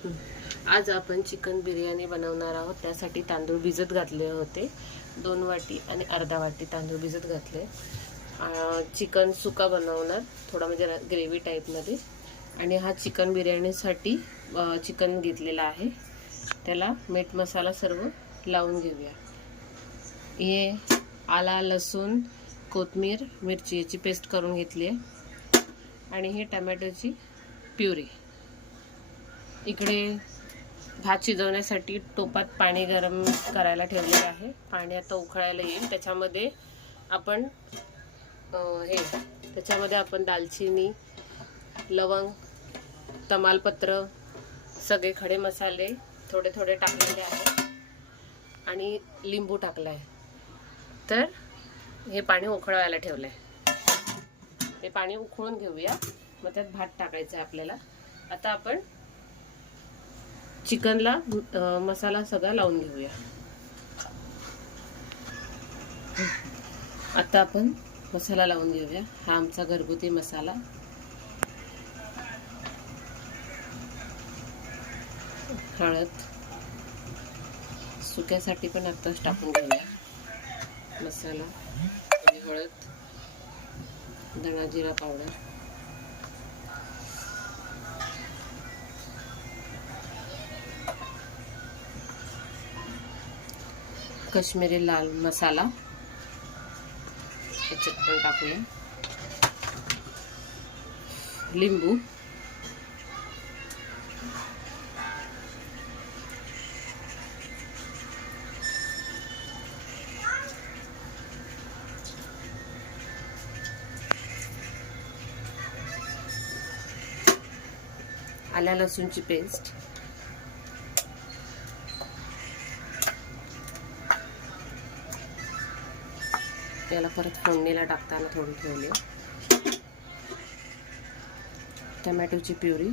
आज आपण चिकन बिर्याणी बनवणार आहोत। त्यासाठी तांदूळ भिजत घातले होते 2 वाटी आणि अर्धा वाटी तांदूळ भिजत घातले। चिकन सुका बनवणार, थोडा म्हणजे ग्रेव्ही टाईपमध्ये। आणि हा चिकन बिर्याणीसाठी चिकन घेतलेला आहे, त्याला मीठ मसाला सर्व लावून घेऊया। हे आला लसूण कोथिंबीर मिरची याची पेस्ट करून घेतली आहे आणि ही टोमॅटोची प्युरी। इकडे भात शिजवण्यासाठी टोपात पाणी गरम करायला ठेवलेले आहे। पाणी आता उकळायला येईल, त्याच्यामध्ये आपण दालचिनी, लवंग, तमालपत्र, सगळे खडे मसाले थोडे थोडे टाकलेले आहेत आणि लिंबू टाकलाय। तर हे पाणी उकळायला ठेवलंय, हे पाणी उकळून घेऊया। मग त्यात भात टाकायचा आहे आपल्याला। आता आपण चिकनला मसाला सगळा लावून घेऊया। आता आपण मसाला लावून घेऊया। हा आमचा घरगुती मसाला। हळद सुक्यासाठी पण आत्ताच टाकून घेऊया मसाला आणि हळद, धना जिरा पावडर, कश्मीरी लाल मसाला याच्यात पण टाकूया, लिंबू, आल्या लसूणची पेस्ट, याला परत फोडणीला टाकताना थोडी ठेवली, टोमॅटोची प्युरी,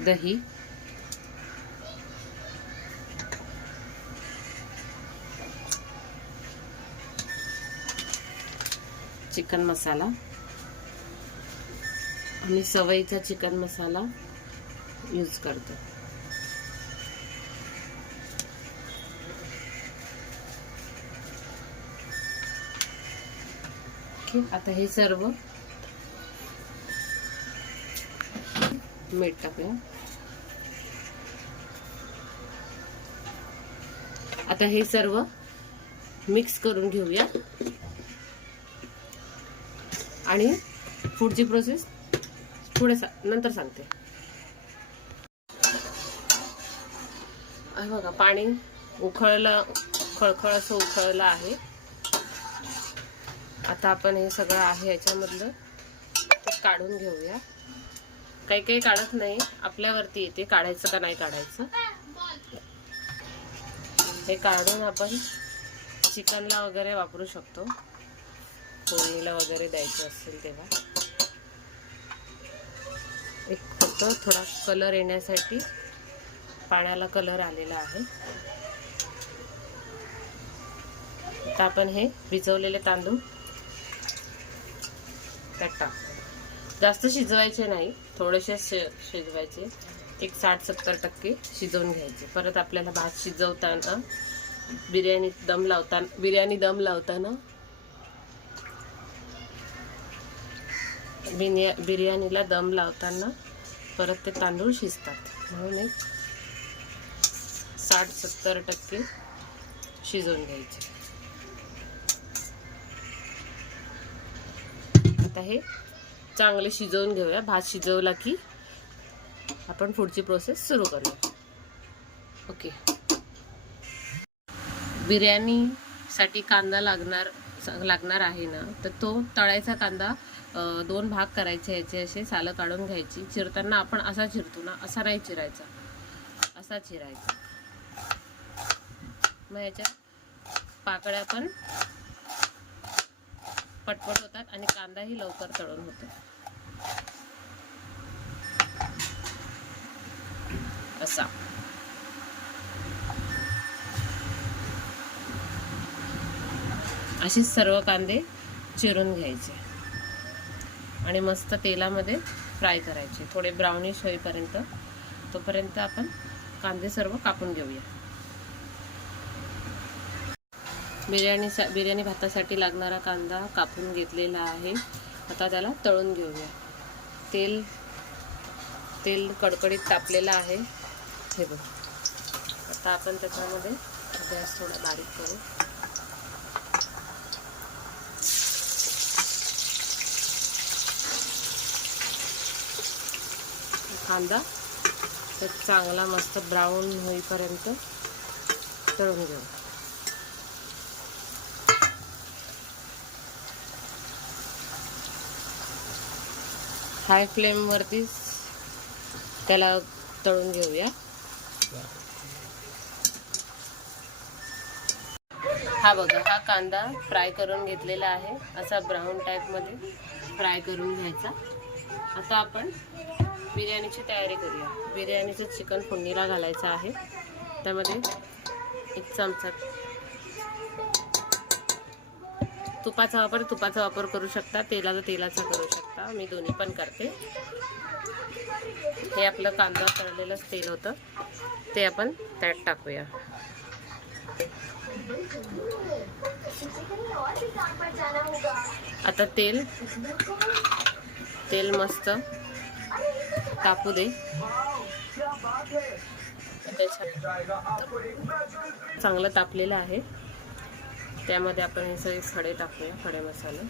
दही, चिकन मसाला। आम्ही सवयीचा चिकन मसाला यूज करतो। आता हे सर्व मीठ टाकूया। आता हे सर्व मिक्स करून घेऊया आणि पुढची प्रोसेस नंतर सांगते। बघा पाणी उकळलं, खळखळ असं उकळलं आहे। आता आपण हे सगळं आहे याच्यामधलं काढून घेऊया। काही काही काढत नाही, आपल्यावरती येते काढायचं का नाही काढायचं। हे काढून आपण चिकनला वगैरे वापरू शकतो, फोडणीला वगैरे द्यायचं असेल तेव्हा। एक फक्त थोडा कलर येण्यासाठी पाण्याला कलर आलेला आहे। आता आपण हे भिजवलेले तांदूळ त्यात टाकतो। जास्त शिजवायचे नाही, थोडेसे शिजवायचे, एक 60-70% शिजवून घ्यायचे। परत आपल्याला भात शिजवताना बिर्याणी दम लावताना बिर्याणीला दम लावताना परत ते तांदूळ शिजतात, म्हणून एक 60-70% शिजवून घ्यायचे। आता हे चांगले शिजवून घेऊया। भात शिजवला की आपण पुढची प्रोसेस सुरू करूया। ओके, बिर्याणीसाठी कांदा लागणार आहे ना, तर तो तळायचा कांदा 2 भाग करायचे, याचे असे सालं काढून घ्यायची। चिरताना आपण असा चिरतो ना, असा नाही चिरायचा, असा चिरायचा। मग याच्या पाकळ्या पण पटपट होतात आणि कांदाही लवकर तळून होतो। असा असे सर्व कांदे चिरून घ्यायचे आणि मस्त तेलामध्ये फ्राय करायचे, थोडे ब्राउनिश होईपर्यंत. तोपर्यंत आपण कांदे सर्व कापून घेऊया. बिर्याणी भातासाठी लागणारा कांदा कापून घेतलेला आहे. आता त्याला तळून घेऊया. तेल कडकडीत तापलेलं आहे, हे बघ. आता आपण त्याच्यामध्ये गॅस थोडा बारीक करू. कांदा तर चांगला मस्त ब्राऊन होईपर्यंत तळून घेऊ. हाय फ्लेमवरतीच त्याला तळून घेऊया. हा बघा, हा कांदा फ्राय करून घेतलेला आहे. असा ब्राऊन टाईपमध्ये फ्राय करून घ्यायचा. आता आपण बिर्याणीची तयारी करूया. बिर्याणीचं चिकन फोडणीला घालायचं आहे. त्यामध्ये 1 चमचा तुपाचा वापर करू शकता, तेलाचा करू शकता. मी दोन्ही पण करते. हे आपलं कांदा तळलेलंच तेल होतं, ते आपण त्यात टाकूया. आता तेल मस्त तापू दे. चांगलं तापलेलं आहे. त्यामध्ये आपण हे सगळे खडे टाकूया, खडे मसाले.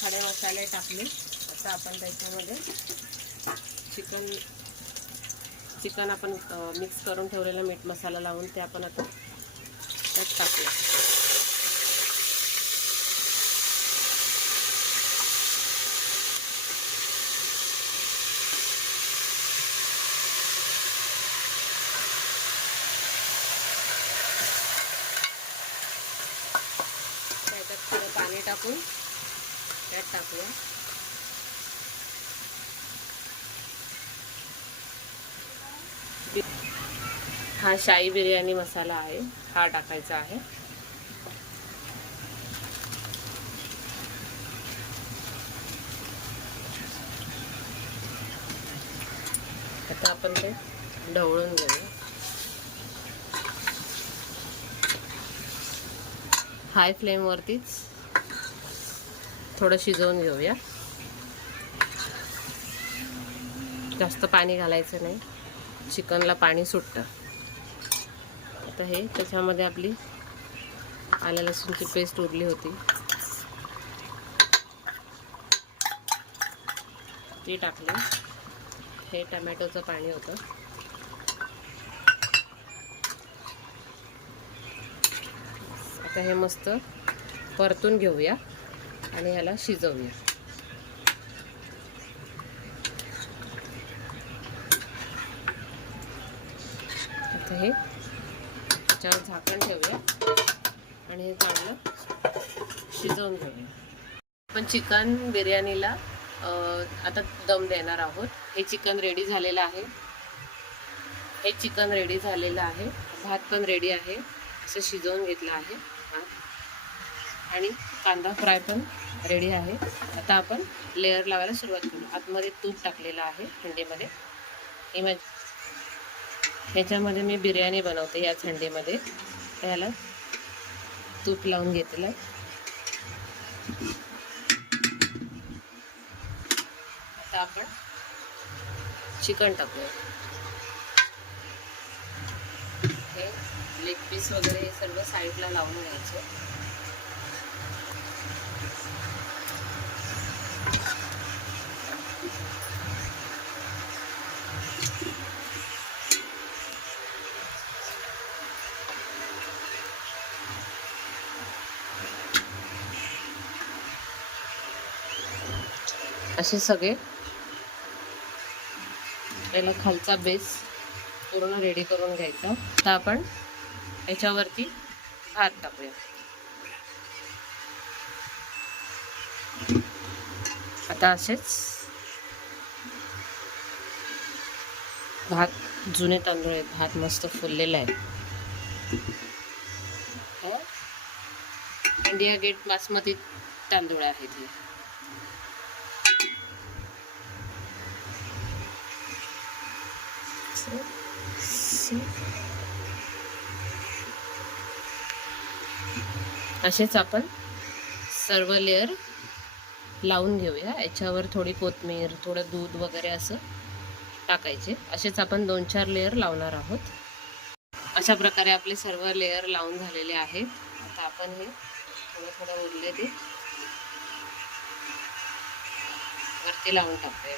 खडे मसाले टाकले. आता आपण त्याच्यामध्ये चिकन आपण मिक्स करून ठेवलेला मीठ मसाला लावून ते आपण आता त्यात टाकूया. त्याच्यात थोडं पाणी टाकून त्यात टाकूया. हा शाही बिर्याणी मसाला आहे, हा टाकायचा आहे. आता आपण ते ढवळून घेऊया. हाय फ्लेमवरतीच थोडं शिजवून घेऊया. जास्त पाणी घालायचं नाही, चिकनला पाणी सुटतं. आता हे त्याच्यामध्ये आपली आलं लसूणची पेस्ट उरली होती ती टाकली. हे टमॅटोचं पाणी होतं. आता हे मस्त परतून घेऊया आणि ह्याला शिजवूया. आता हे त्याच्यावर झाकण ठेवूया आणि हे चांगलं शिजवून घेऊया. आपण चिकन बिर्याणीला आता दम देणार आहोत. हे चिकन रेडी झालेलं आहे. भात पण रेडी आहे. असं शिजवून घेतलं आहे भात आणि कांदा फ्राय पण रेडी आहे. आता आपण लेअर लावायला सुरुवात करू. आतमध्ये तूप टाकलेलं आहे हंडीमध्ये. ह्याच्यामध्ये मी बिर्याणी बनवते याच हंडीमध्ये. त्याला तूप लावून घेतलं. आता आपण चिकन टाकूया. हे लेग पीस वगैरे हे सर्व साईडला लावून घ्यायचं. असे सगळे याला खालचा बेस पूर्ण रेडी करून घ्यायचा. आता आपण याच्यावरती भात टाकूया. आता असेच भात जुने तांदूळ आहेत. भात मस्त फुललेला आहे. इंडिया गेट बासमती तांदूळ आहेत हे. असेच आपण सर्व लेअर लावून घेऊया. याच्यावर थोडी कोथिंबीर, थोडं दूध वगैरे असं टाकायचे. असेच आपण 2-4 लेअर लावणार आहोत. अशा प्रकारे आपले सर्व लेअर लावून झालेले आहेत. आता आपण हे थोडं उरले ते वरती लावून टाकूया.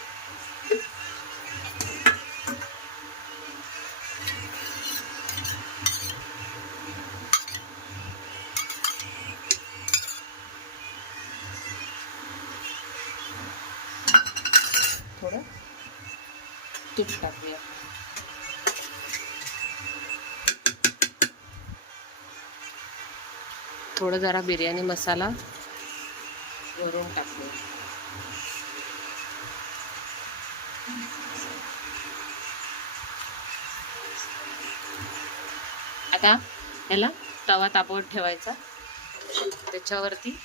थोडं तूप टाकूया. थोडं जरा बिर्याणी मसाला वरून टाकूया. आता याला तवा तापवत ठेवायचा. त्याच्यावरती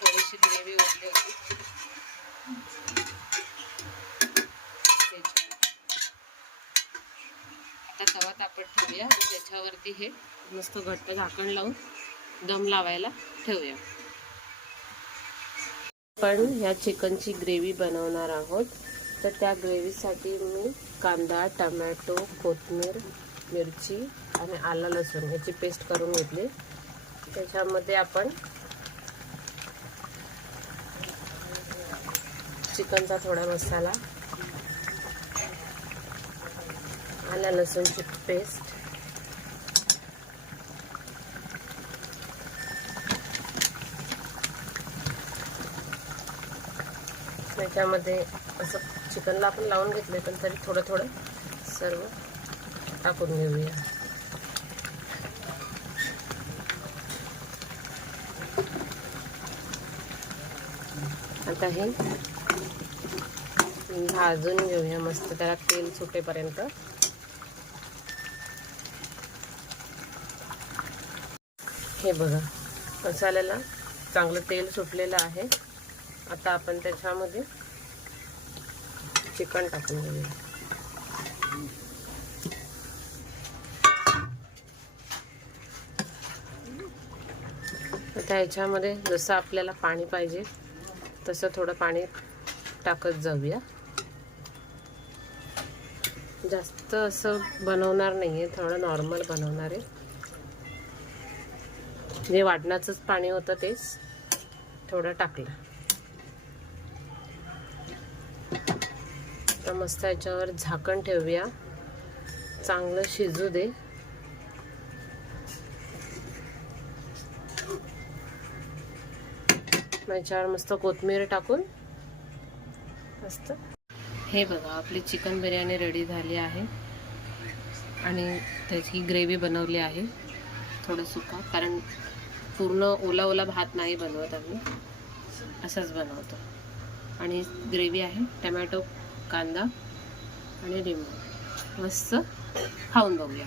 थोडीशी ग्रेव्ही उरली होती, आता तवा तापत ठेवूया. त्याच्यावरती हे मस्त घट्ट झाकण लावून दम लावायला ठेवूया. पण ह्या चिकनची ग्रेव्ही बनवणार आहोत, तर त्या ग्रेव्हीसाठी मी कांदा, टमॅटो, कोथिंबीर, मिरची आणि आलं लसूण याची पेस्ट करून घेतली. त्याच्यामध्ये आपण चिकनचा थोडा मसाला, आलं लसूणची पेस्ट, त्याच्यामध्ये असं चिकनला आपण लावून घेतले, पण तरी थोडं सर्व टाकून घेऊया. आता हे भाजून घेऊया मस्त, त्याला तेल सुटेपर्यंत. हे बघा, मसाल्याला चांगलं तेल सुटलेलं आहे. आता आपण त्याच्यामध्ये चिकन टाकून घेऊया. आता याच्यामध्ये जसं आपल्याला पाणी पाहिजे तसं थोडं पाणी टाकत जाऊया. जास्त असं बनवणार नाहीये, थोडं नॉर्मल बनवणार आहे. जे वाटणाचंच पाणी होतं तेच थोडं टाकलं. तर मस्त याच्यावर झाकण ठेवूया, चांगलं शिजू दे. याच्यावर मस्त कोथिंबीर टाकून मस्त. हे बघा, आपली चिकन बिर्याणी रेडी झाली आहे आणि त्याची ग्रेव्ही बनवली आहे. थोडं सुका, कारण पूर्ण ओला भात नाही बनवत आम्ही, असंच बनवतो. आणि ग्रेव्ही आहे, टमॅटो, कांदा आणि लिंबू. मस्त खाऊन बघूया.